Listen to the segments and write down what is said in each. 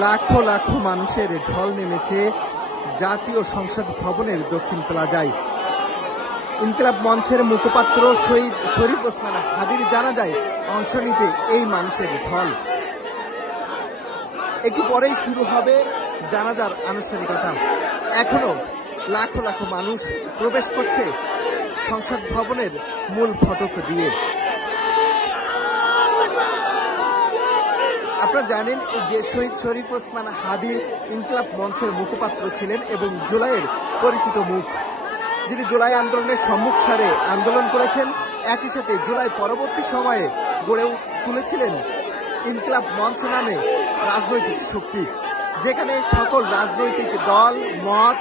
লাখো লাখো মানুষের ঢল নেমেছে জাতীয় সংসদ ভবনের দক্ষিণ প্লাজায়। ইনকিলাব মঞ্চের মুখপাত্র শহীদ শরীফ ওসমান হাদির জানাজায় অংশ নিতে এই মানুষের ঢল। একটু পরেই শুরু হবে জানাজার আনুষ্ঠানিকতা। এখনো লাখো লাখো মানুষ প্রবেশ করছে সংসদ ভবনের মূল ফটক দিয়ে। আপনারা জানেন যে শহীদ শরীফ ওসমান হাদি ইনকিলাব মঞ্চের মুখপাত্র ছিলেন এবং জুলাইয়ের পরিচিত মুখ, যিনি জুলাই আন্দোলনের সম্মুখ সারে আন্দোলন করেছেন। একই সাথে জুলাই পরবর্তী সময়ে গড়ে তুলেছিলেন ইনকিলাব মঞ্চ নামে রাজনৈতিক শক্তি, যেখানে সকল রাজনৈতিক দল মত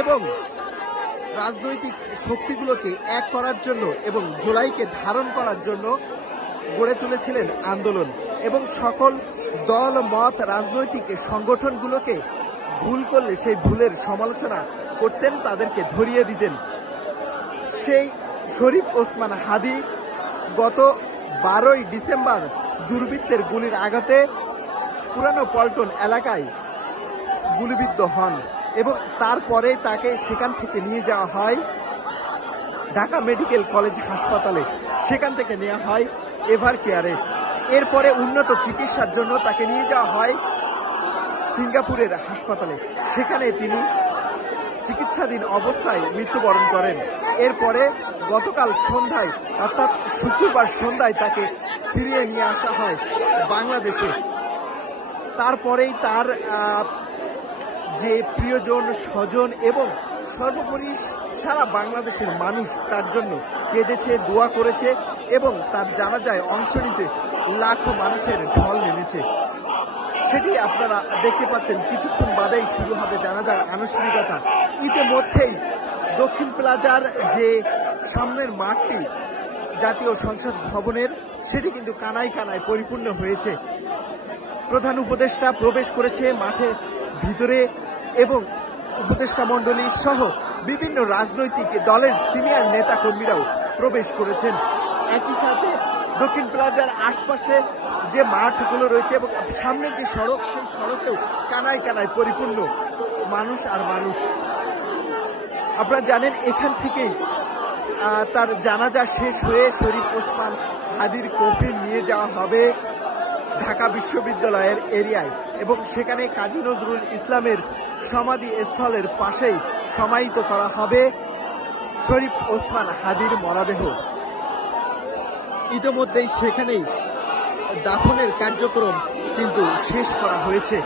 এবং রাজনৈতিক শক্তিগুলোকে এক করার জন্য এবং জুলাইকে ধারণ করার জন্য গড়ে তুলেছিলেন আন্দোলন, এবং সকল দল মত রাজনৈতিক সংগঠনগুলোকে ভুল করলে সেই ভুলের সমালোচনা করতেন, তাদেরকে ধরিয়ে দিতেন। সেই শরীফ ওসমান হাদি গত 12ই ডিসেম্বর দুর্বৃত্তের গুলির আঘাতে পুরানো পল্টন এলাকায় গুলিবিদ্ধ হন এবং তারপরে তাকে সেখান থেকে নিয়ে যাওয়া হয় ঢাকা মেডিকেল কলেজ হাসপাতালে, সেখান থেকে নেওয়া হয় এভার কেয়ারে। এরপরে উন্নত চিকিৎসার জন্য তাকে নিয়ে যাওয়া হয় সিঙ্গাপুরের হাসপাতালে, সেখানে তিনি চিকিৎসাধীন অবস্থায় মৃত্যুবরণ করেন। এরপরে গতকাল সন্ধ্যায় অর্থাৎ শুক্রবার সন্ধ্যায় তাকে ফিরিয়ে নিয়ে আসা হয় বাংলাদেশে। তারপরেই তার যে প্রিয়জন স্বজন এবং সর্বোপরি সারা বাংলাদেশের মানুষ তার জন্য কেঁদেছে, দোয়া করেছে এবং তার জানাজায় অংশ নিতে লাখো মানুষের ঢল নেমেছে। সেটি আপনারা দেখতে পাচ্ছেন। কিছুক্ষণ বাদেই শুরু হবে জানাজার আনুষ্ঠানিকতা। ইতিমধ্যেই দক্ষিণ প্লাজার যে সামনের মাঠটি জাতীয় সংসদ ভবনের, সেটি কিন্তু কানায় কানায় পরিপূর্ণ হয়েছে। প্রধান উপদেষ্টা প্রবেশ করেছে মাঠে ভিতরে এবং উপদেষ্টা মণ্ডলী সহ বিভিন্ন রাজনৈতিক দলের সিনিয়র নেতা কর্মীরাও প্রবেশ করেছেন। একই সাথে দক্ষিণ প্লাজার আশপাশে যে মাঠগুলো রয়েছে এবং সামনের যে সড়ক, সেই সড়কেও কানায় কানায় পরিপূর্ণ মানুষ আর মানুষ। আপনারা জানেন এখান থেকেই তার জানাজা শেষ হয়ে শরীফ ওসমান হাদির কফিন নিয়ে যাওয়া হবে ঢাকা বিশ্ববিদ্যালয়ের এরিয়ায় এবং সেখানে কাজী নজরুল ইসলামের সমাধি স্থলের পাশেই সমাহিত করা হবে শরীফ ওসমান হাদির মরদেহ। ইতিমধ্যেই সেখানেই দাফনের কার্যক্রম কিন্তু শেষ করা হয়েছে।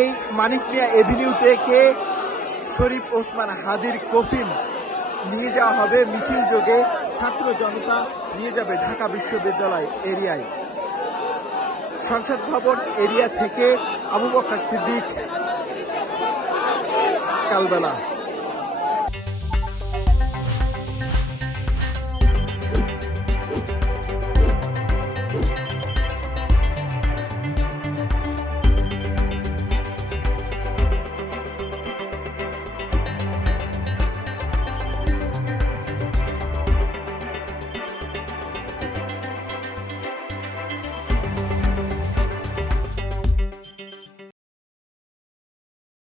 এই মানিক মিয়া এভিনিউ থেকে শরীফ ওসমান হাদির কফিন নিয়ে যাওয়া হবে মিছিল যোগে, ছাত্র জনতা নিয়ে যাবে ঢাকা বিশ্ববিদ্যালয় এরিয়ায়। সংসদ ভবন এরিয়া থেকে আবু বকর সিদ্দিক, কালবেলা।